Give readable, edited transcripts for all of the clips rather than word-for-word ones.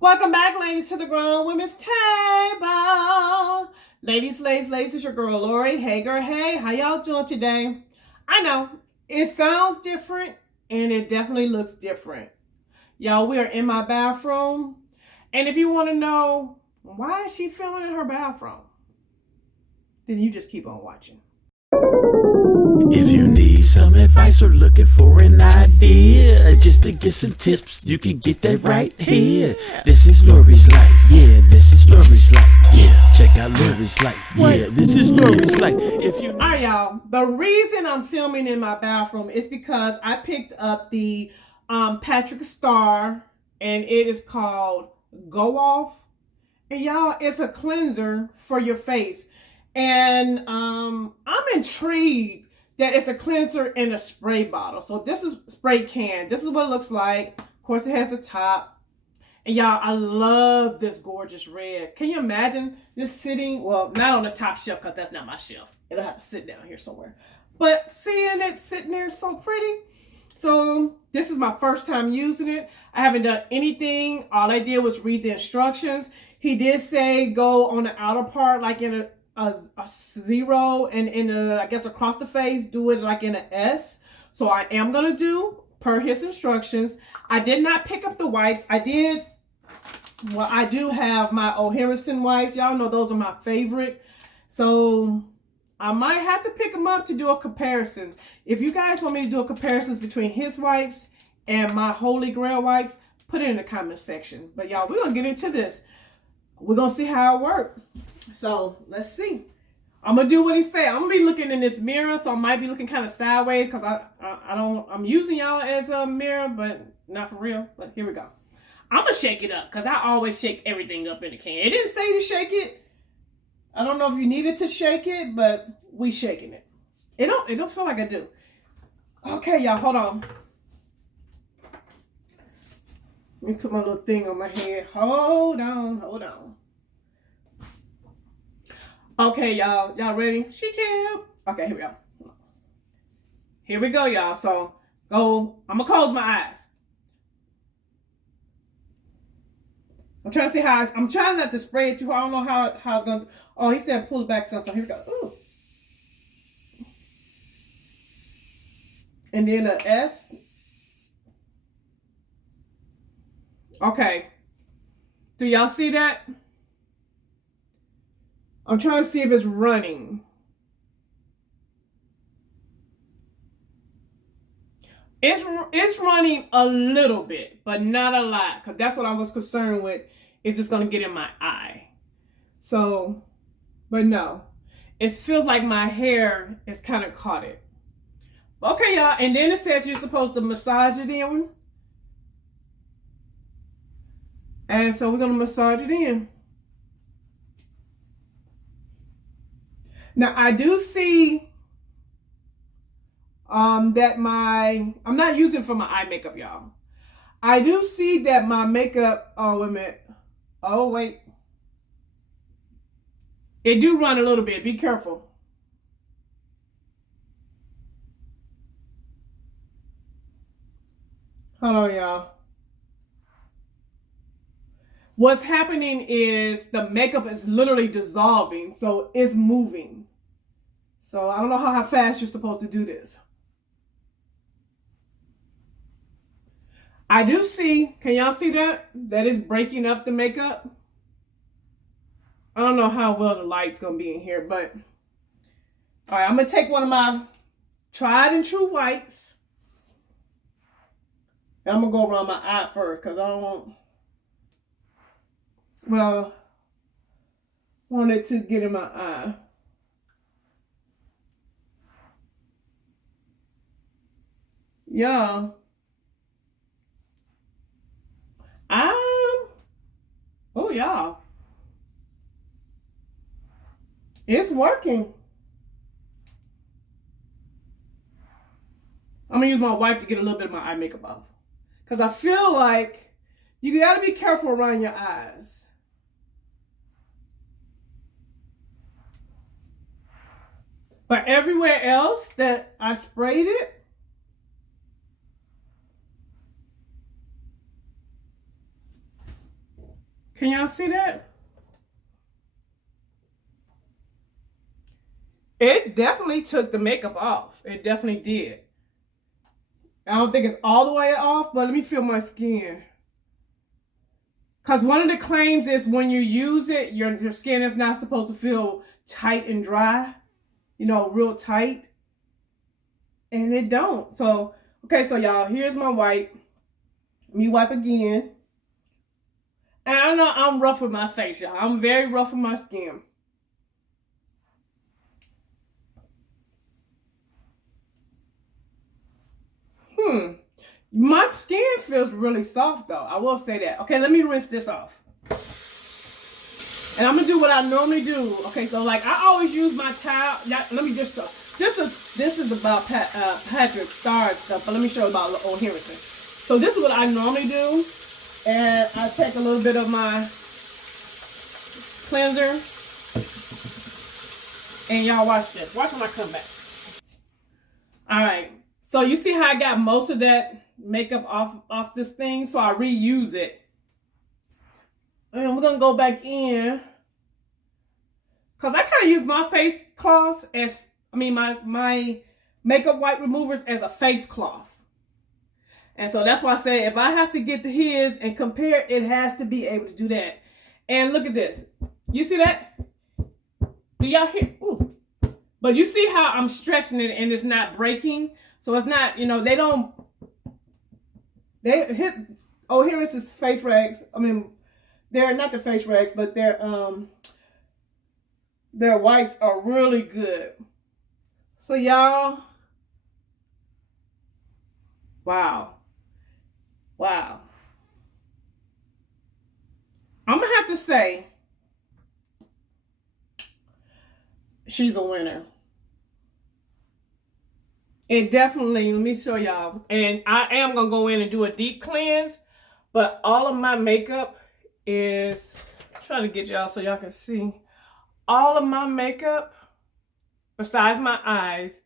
Welcome back, ladies, to the Grown Women's Table. Ladies, it's your girl, Lori. Hey, girl, hey. How y'all doing today? I know, it sounds different, and it definitely looks different. Y'all, we are in my bathroom, and if you want to know why is she filming in her bathroom, then you just keep on watching. If you need some advice or looking for an idea, just to get some tips, you can get that right here. This is Lori's life, yeah, this is Lori's life, yeah. Check out Lori's life, yeah, this is Lori's life. If you Alright, y'all, the reason I'm filming in my bathroom is because I picked up the Patrick Starrr, and it is called Go Off. And y'all, it's a cleanser for your face. And I'm intrigued that it's a cleanser in a spray bottle. So this is spray can. This is what it looks like. Of course, it has a top. And y'all, I love this gorgeous red. Can you imagine this sitting? Well, not on the top shelf because that's not my shelf. It'll have to sit down here somewhere. But seeing it sitting there so pretty. So this is my first time using it. I haven't done anything. All I did was read the instructions. He did say go on the outer part like in a 0, and in I guess across the face do it like in an S. So I am gonna do per his instructions. I did not pick up the wipes. I do have my Ole Henriksen wipes. Y'all know those are my favorite. So I might have to pick them up to do a comparison. If you guys want me to do a comparison between his wipes and my Holy Grail wipes, put it in the comment section. But y'all, we're gonna get into this. We're gonna see how it works. So let's see. I'm gonna do what he said. I'm gonna be looking in this mirror, so I might be looking kind of sideways because I'm using y'all as a mirror, but not for real. But here we go. I'm gonna shake it up because I always shake everything up in the can. It didn't say to shake it. I don't know if you needed to shake it, but we shaking it. It don't feel like I do. Okay, y'all, hold on. Let me put my little thing on my head. Hold on. Okay, y'all. Y'all ready? She cute. Okay, here we go. Here we go, y'all. So, I'm going to close my eyes. I'm trying to see how I'm trying not to spray it too hard. I don't know how it's going to. Oh, he said pull it back some. So, here we go. Ooh. And then a S. Okay. Do y'all see that? I'm trying to see if it's running. It's running a little bit, but not a lot. Because that's what I was concerned with. Is it's going to get in my eye. So, but no. It feels like my hair is kind of caught it. Okay, y'all. And then it says you're supposed to massage it in. And so we're going to massage it in. Now, I do see that I'm not using it for my eye makeup, y'all. I do see that my makeup, oh, wait a minute. Oh, wait. It do run a little bit. Be careful. Hold on, y'all. What's happening is the makeup is literally dissolving, so it's moving. So I don't know how fast you're supposed to do this. I do see, can y'all see that? That is breaking up the makeup. I don't know how well the light's gonna be in here, but all right, I'm gonna take one of my tried and true wipes. And I'm gonna go around my eye first because I don't want it to get in my eye. Yeah. Oh, y'all. It's working. I'm gonna use my wipe to get a little bit of my eye makeup off. Because I feel like you gotta be careful around your eyes. But everywhere else that I sprayed it, Can y'all see that? It definitely took the makeup off. It definitely did. I don't think it's all the way off, but let me feel my skin. Because one of the claims is when you use it, your skin is not supposed to feel tight and dry. You know, real tight. And it don't. So, okay, so y'all, here's my wipe. Let me wipe again. And I know I'm rough with my face, y'all. I'm very rough with my skin. My skin feels really soft though. I will say that. Okay, let me rinse this off. And I'm gonna do what I normally do. Okay, so like I always use my towel. Let me just show. This is about Patrick Starrr stuff, but let me show you about Ole Henriksen. So this is what I normally do. And I take a little bit of my cleanser. And y'all watch this. Watch when I come back. Alright. So you see how I got most of that makeup off this thing? So I reuse it. And we're going to go back in. Because I kind of use my face cloths as, my makeup wipe removers as a face cloth. And so that's why I say if I have to get his and compare, it has to be able to do that. And look at this. You see that? Do y'all hear? Ooh. But you see how I'm stretching it and it's not breaking? So it's not, they hit, oh, here is his face rags. They're not the face rags, but their wipes are really good. So y'all, wow. I'm gonna have to say, she's a winner. It definitely, let me show y'all. And I am going to go in and do a deep cleanse. But all of my makeup is, I'm trying to get y'all so y'all can see. All of my makeup, besides my eyes,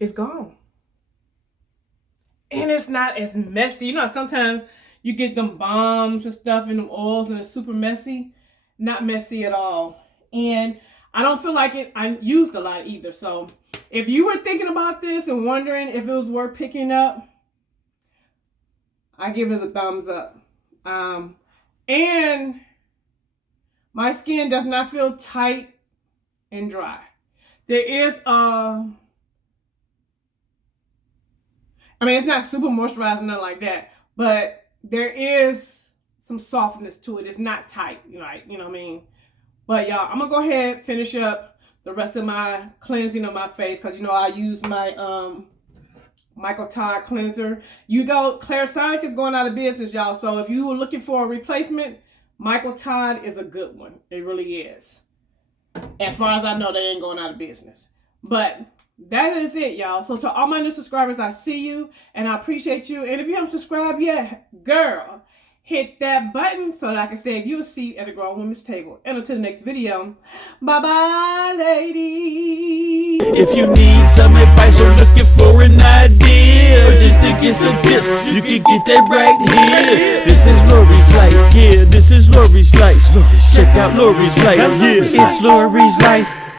is gone. And it's not as messy. You know, sometimes you get them balms and stuff and them oils and it's super messy. Not messy at all. And I don't feel like I used a lot either. So if you were thinking about this and wondering if it was worth picking up, I give it a thumbs up. And my skin does not feel tight and dry. There is it's not super moisturizing, nothing like that, but there is some softness to it. It's not tight, you know what I mean? But y'all, I'm gonna go ahead and finish up the rest of my cleansing of my face because I use my Michael Tarte cleanser. Clarisonic is going out of business, y'all. So if you were looking for a replacement, Michael Tarte is a good one. It really is. As far as I know, they ain't going out of business. But that is it, y'all. So to all my new subscribers, I see you and I appreciate you. And if you haven't subscribed yet, girl, hit that button so that I can save you a seat at a grown woman's table. And until the next video, bye-bye, ladies. If you need some advice or looking for an idea, or just to get some tips, you can get that right here. This is Lori's life, yeah, this is Lori's life. Check out Lori's life, yeah, it's Lori's life.